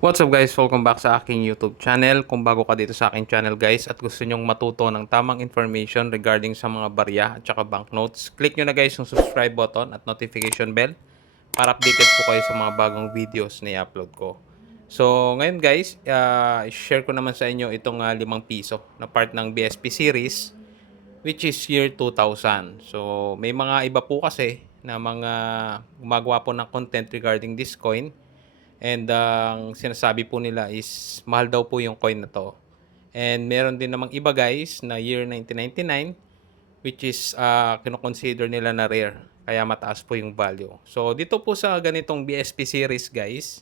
What's up guys? Welcome back sa aking YouTube channel. Kung bago ka dito sa aking channel guys at gusto nyong matuto ng tamang information regarding sa mga barya at saka banknotes, click nyo na guys yung subscribe button at notification bell para updated po kayo sa mga bagong videos na i-upload ko. So ngayon guys, share ko naman sa inyo itong 5 piso na part ng BSP series which is year 2000. So may mga iba po kasi na mga gumagawa po ng content regarding this coin. And ang sinasabi po nila is mahal daw po yung coin na to. And meron din namang iba guys na year 1999 which is kino-consider nila na rare. Kaya mataas po yung value. So dito po sa ganitong BSP series guys,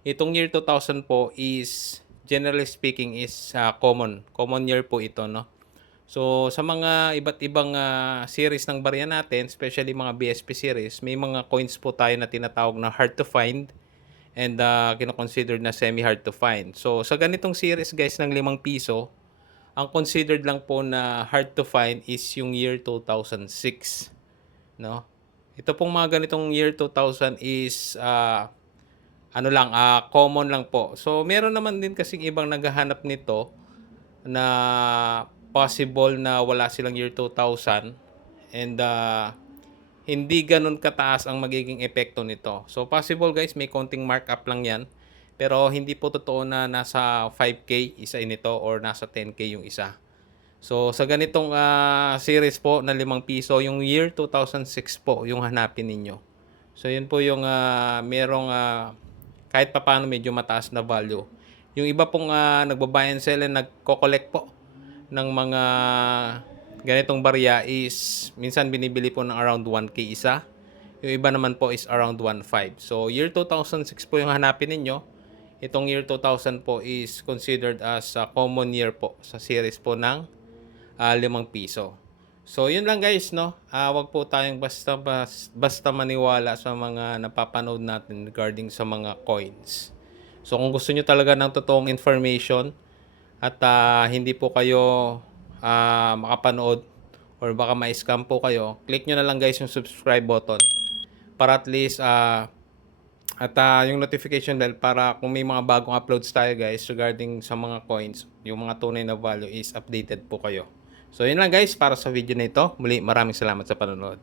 itong year 2000 po is generally speaking is common. Common year po ito, no? So sa mga iba't ibang series ng barya natin, especially mga BSP series, may mga coins po tayo na tinatawag na hard to find and kino-considered na semi-hard to find. So, sa ganitong series guys ng 5 piso, ang considered lang po na hard to find is yung year 2006. No? Ito pong mga ganitong year 2000 is common lang po. So, meron naman din kasing ibang naghahanap nito na possible na wala silang year 2000 and hindi ganun kataas ang magiging epekto nito. So possible guys, may konting markup lang yan. Pero hindi po totoo na nasa 5K isa nito or nasa 10K yung isa. So sa ganitong series po na 5 piso, yung year 2006 po yung hanapin ninyo. So yun po yung merong kahit papaano medyo mataas na value. Yung iba pong nagbabuy and sell and nagko-collect po ng mga ganitong barya is minsan binibili po ng around 1K isa. Yung iba naman po is around 1.5. So year 2006 po yung hanapin ninyo. Itong year 2000 po is considered as a common year po sa series po ng 5 piso. So yun lang guys, no. Wag po tayong basta maniwala sa mga napapanood natin regarding sa mga coins. So kung gusto niyo talaga ng totoong information at hindi po kayo makapanood or baka ma-scam po kayo, click nyo na lang guys yung subscribe button para at least yung notification bell para kung may mga bagong uploads tayo guys regarding sa mga coins, yung mga tunay na value is updated po kayo. So yun lang guys para sa video na ito. Muli maraming salamat sa panonood.